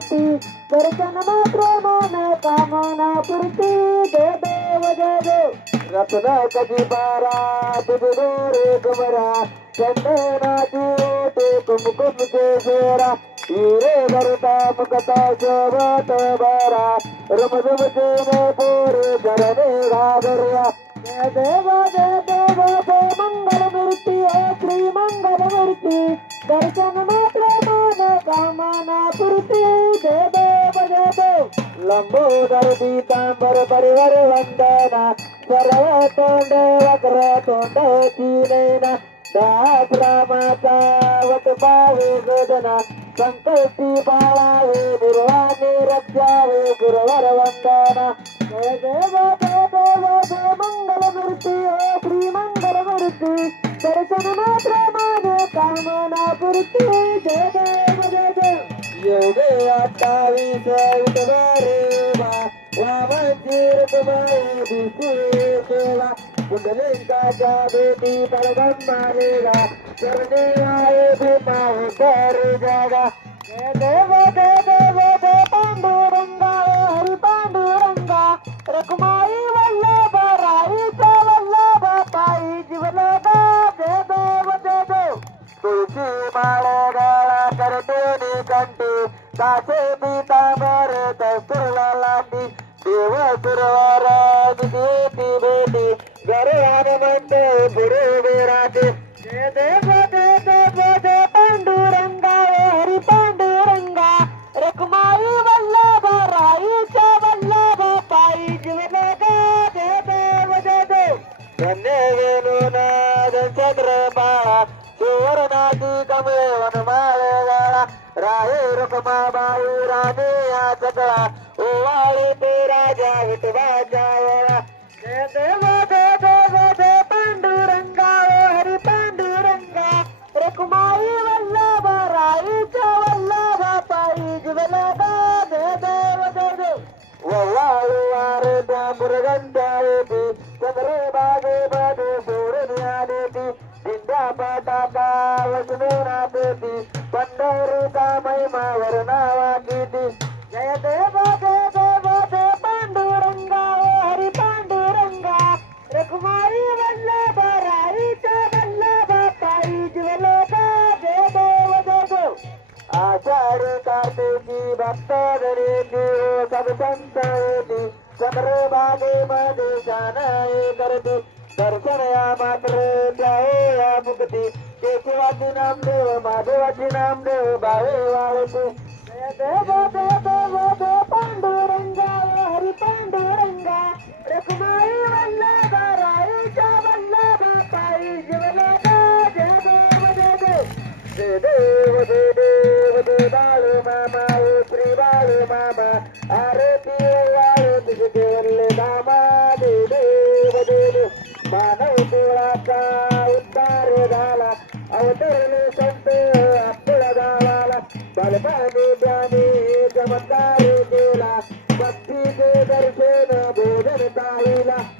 पूर्ति दर्शन मात्र में कामना पूर्ति। दे दे वजह दे रत्न कजी बारा तुझ दो रे कुमरा। चंदना जियो तो कुम कुम के जोरा। हीरे भरता मुकता शोभा तो बारा रुम रुम के पूरे घर में ಲಂಬೋದರ ಪೀತಾಂಬರ ಪರಿವರ ವಂದನ ಸರವ ತೋಂಡ ವಕ್ರ ತೋಂಡ ಚೀನೈನ ಸಾಕ್ರಮತಾವತ ಪಾವೇ ಗೋದನ ಸಂಕಷ್ಟಿ ಪಾಳಾವೇ ನಿರ್ವಾಣಿ ರಕ್ಷಾವೇ ಗುರುವರ ವಂದನ ಜಯ ದೇವ ದೇವ दर्शन मात्र माझ कामना पुरती एवढे अठ्ठावीस उतरा रे. वामाची रुकमाई दिसू देवा पुंडलिकाच्या भेटी காசே பீதா பார தஸ்கரலாண்டி தேவ திருவாராஜ் பேட்டி பேட்டி கரவான மண்ட புருவேராஜ் தேவ தேவ தேவ பாண்டுரங்க پانڊو رنگا اهو هري پانڊو ري ڪماري भक्तादरेभ्यो सद्सन्तायति समरोभागे मदेशानाय करति। दर्शनया मात्रया मुक्ति केशवादिनां देव माधवादिनां देव श्री बाळू मामा आरती वाळू तुझे देवले मामा देव देव देव. मानव देवळाचा उद्धार झाला. अवतरले संत आपल्या गावाला. बलपाने ज्ञाने चमत्कार केला. भक्तीचे दर्शन भोजन ताळीला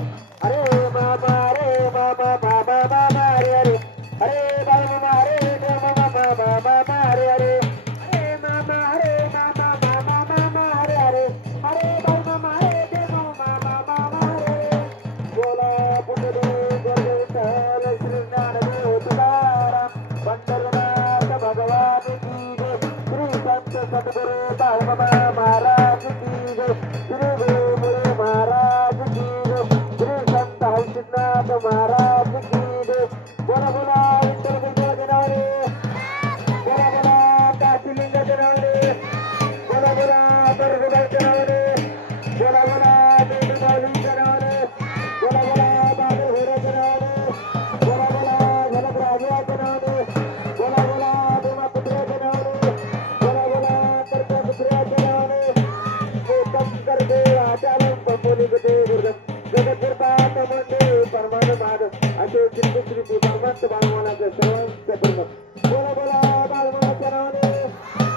Bola bola, Balmona Cerrone.